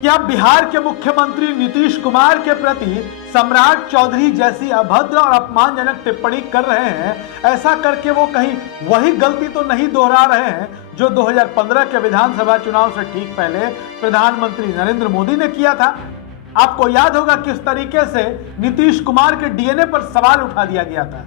क्या बिहार के मुख्यमंत्री नीतीश कुमार के प्रति सम्राट चौधरी जैसी अभद्र और अपमानजनक टिप्पणी कर रहे हैं? ऐसा करके वो कहीं वही गलती तो नहीं दोहरा रहे हैं जो 2015 के विधानसभा चुनाव से ठीक पहले प्रधानमंत्री नरेंद्र मोदी ने किया था? आपको याद होगा किस तरीके से नीतीश कुमार के डीएनए पर सवाल उठा दिया गया था।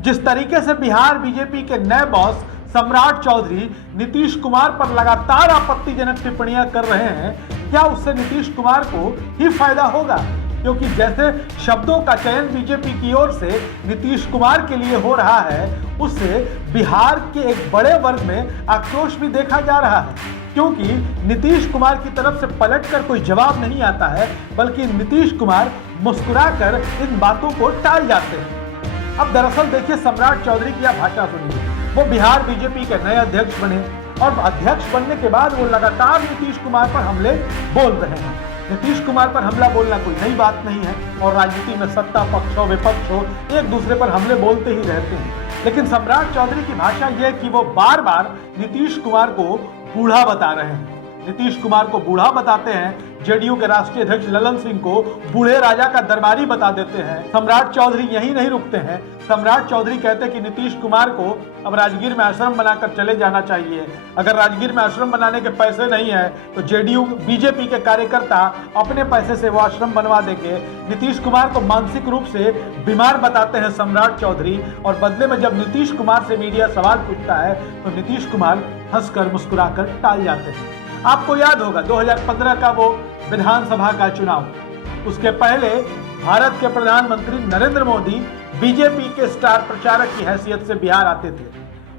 जिस तरीके से बिहार बीजेपी के नए बॉस सम्राट चौधरी नीतीश कुमार पर लगातार आपत्तिजनक टिप्पणियां कर रहे हैं, क्या उससे नीतीश कुमार को ही फायदा होगा? क्योंकि जैसे शब्दों का चयन बीजेपी की ओर से नीतीश कुमार के लिए हो रहा है, उससे बिहार के एक बड़े वर्ग में आक्रोश भी देखा जा रहा है। क्योंकि नीतीश कुमार की तरफ से पलटकर कोई जवाब नहीं आता है, बल्कि नीतीश कुमार मुस्कुराकर इन बातों को टाल जाते हैं। अब दरअसल देखिए, सम्राट चौधरी की आप भाषा सुनिए। वो बिहार बीजेपी के नए अध्यक्ष बने और अध्यक्ष बनने के बाद वो लगातार नीतीश कुमार पर हमले बोल रहे हैं। नीतीश कुमार पर हमला बोलना कोई नई बात नहीं है और राजनीति में सत्ता पक्ष हो विपक्ष हो, एक दूसरे पर हमले बोलते ही रहते हैं। लेकिन सम्राट चौधरी की भाषा यह है कि वो बार बार नीतीश कुमार को बूढ़ा बता रहे हैं। नीतीश कुमार को बूढ़ा बताते हैं, जेडीयू के राष्ट्रीय अध्यक्ष ललन सिंह को बूढ़े राजा का दरबारी बता देते हैं। सम्राट चौधरी यहीं नहीं रुकते हैं। सम्राट चौधरी कहते हैं कि नीतीश कुमार को अब राजगीर में आश्रम बनाकर चले जाना चाहिए। अगर राजगीर में आश्रम बनाने के पैसे नहीं है तो जेडीयू बीजेपी के कार्यकर्ता अपने पैसे से वो आश्रम बनवा देंगे। नीतीश कुमार को मानसिक रूप से बीमार बताते हैं सम्राट चौधरी, और बदले में जब नीतीश कुमार से मीडिया सवाल पूछता है तो नीतीश कुमार हंसकर मुस्कुराकर टाल जाते हैं। आपको याद होगा 2015 का वो विधानसभा का चुनाव, उसके पहले भारत के प्रधानमंत्री नरेंद्र मोदी बीजेपी के स्टार प्रचारक की हैसियत से बिहार आते थे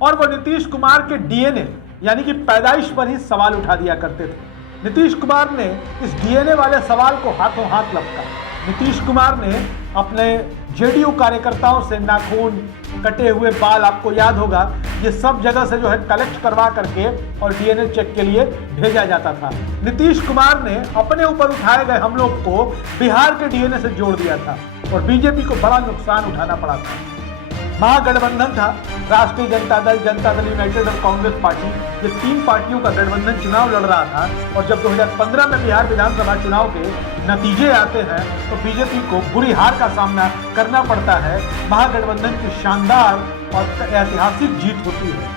और वो नीतीश कुमार के डीएनए यानी कि पैदाइश पर ही सवाल उठा दिया करते थे। नीतीश कुमार ने इस डीएनए वाले सवाल को हाथों हाथ लपका। नीतीश कुमार ने अपने जेडीयू कार्यकर्ताओं से नाखून, कटे हुए बाल, आपको याद होगा, ये सब जगह से जो है कलेक्ट करवा करके और डीएनए चेक के लिए भेजा जाता था। नीतीश कुमार ने अपने ऊपर उठाए गए हमलों को बिहार के डीएनए से जोड़ दिया था और बीजेपी को बड़ा नुकसान उठाना पड़ा था। महागठबंधन था, राष्ट्रीय जनता दल यूनाइटेड और कांग्रेस पार्टी, ये तीन पार्टियों का गठबंधन चुनाव लड़ रहा था। और जब 2015 में बिहार विधानसभा चुनाव के नतीजे आते हैं तो बीजेपी को बुरी हार का सामना करना पड़ता है। महागठबंधन की शानदार और ऐतिहासिक जीत होती है,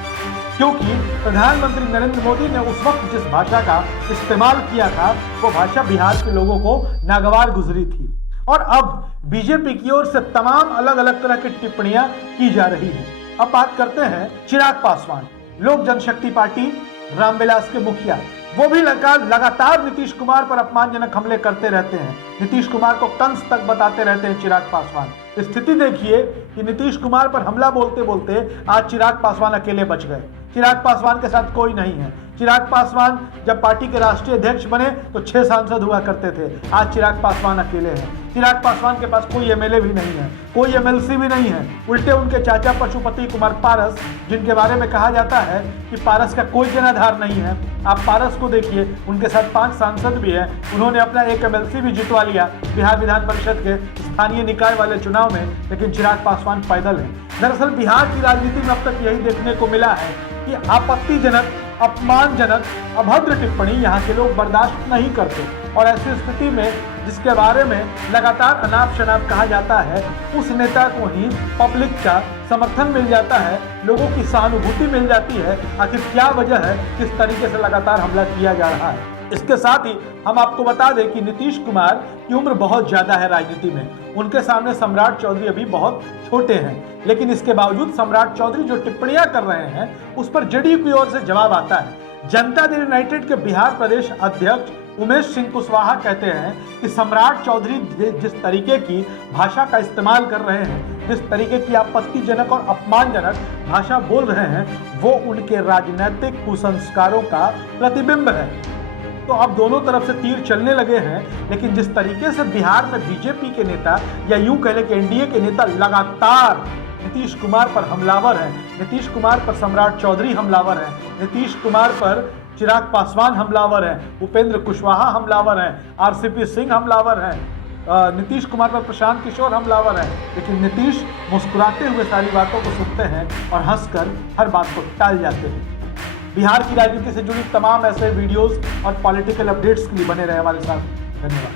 क्योंकि प्रधानमंत्री नरेंद्र मोदी ने उस वक्त जिस भाषा का इस्तेमाल किया था वो भाषा बिहार के लोगों को नागवार गुजरी थी। और अब बीजेपी की ओर से तमाम अलग अलग तरह की टिप्पणियां की जा रही हैं। अब बात करते हैं चिराग पासवान, लोक जनशक्ति पार्टी, रामविलास के मुखिया। वो भी लगातार नीतीश कुमार पर अपमानजनक हमले करते रहते हैं। नीतीश कुमार को कंस तक बताते रहते हैं चिराग पासवान। स्थिति देखिए कि नीतीश कुमार पर हमला बोलते बोलते आज चिराग पासवान अकेले बच गए। चिराग पासवान के साथ कोई नहीं है। चिराग पासवान जब पार्टी के राष्ट्रीय अध्यक्ष बने तो 6 सांसद हुआ करते थे, आज चिराग पासवान अकेले हैं। चिराग पासवान के पास कोई एमएलए भी नहीं है, कोई एमएलसी भी नहीं है। उल्टे उनके चाचा पशुपति कुमार पारस, जिनके बारे में कहा जाता है कि पारस का कोई जनाधार नहीं है, आप पारस को देखिए, उनके साथ 5 सांसद भी हैं। उन्होंने अपना एक एमएलसी भी जितवा लिया बिहार विधान परिषद के स्थानीय निकाय वाले चुनाव में, लेकिन चिराग पासवान पैदल हैं। दरअसल बिहार की राजनीति में अब तक यही देखने को मिला है कि आपत्तिजनक, अपमानजनक, अभद्र टिप्पणी यहाँ के लोग बर्दाश्त नहीं करते। और ऐसी स्थिति में जिसके बारे में लगातार अनाप शनाप कहा जाता है, उस नेता को ही पब्लिक का समर्थन मिल जाता है, लोगों की सहानुभूति मिल जाती है। आखिर क्या वजह है, किस तरीके से लगातार हमला किया जा रहा है? इसके साथ ही हम आपको बता दें कि नीतीश कुमार की उम्र बहुत ज्यादा है राजनीति में। उनके सामने सम्राट चौधरी अभी बहुत छोटे हैं, लेकिन इसके बावजूद सम्राट चौधरी जो टिप्पणियां कर रहे हैं उस पर जेडीयू की ओर से जवाब आता है। जनता दल यूनाइटेड के बिहार प्रदेश अध्यक्ष उमेश सिंह कुशवाहा कहते हैं कि सम्राट चौधरी जिस तरीके की भाषा का इस्तेमाल कर रहे हैं, जिस तरीके की आपत्तिजनक और अपमानजनक भाषा बोल रहे हैं, वो उनके राजनीतिक कुसंस्कारों का प्रतिबिंब है। तो अब दोनों तरफ से तीर चलने लगे हैं। लेकिन जिस तरीके से बिहार में बीजेपी के नेता या यूं कह लें कि एनडीए के नेता लगातार नीतीश कुमार पर हमलावर हैं, नीतीश कुमार पर सम्राट चौधरी हमलावर हैं, नीतीश कुमार पर चिराग पासवान हमलावर हैं, उपेंद्र कुशवाहा हमलावर हैं, आरसीपी सिंह हमलावर हैं, नीतीश कुमार पर प्रशांत किशोर हमलावर हैं, लेकिन नीतीश मुस्कुराते हुए सारी बातों को सुनते हैं और हंसकर हर बात को टाल जाते हैं। बिहार की राजनीति से जुड़ी तमाम ऐसे वीडियोस और पॉलिटिकल अपडेट्स के लिए बने रहे हमारे साथ। धन्यवाद।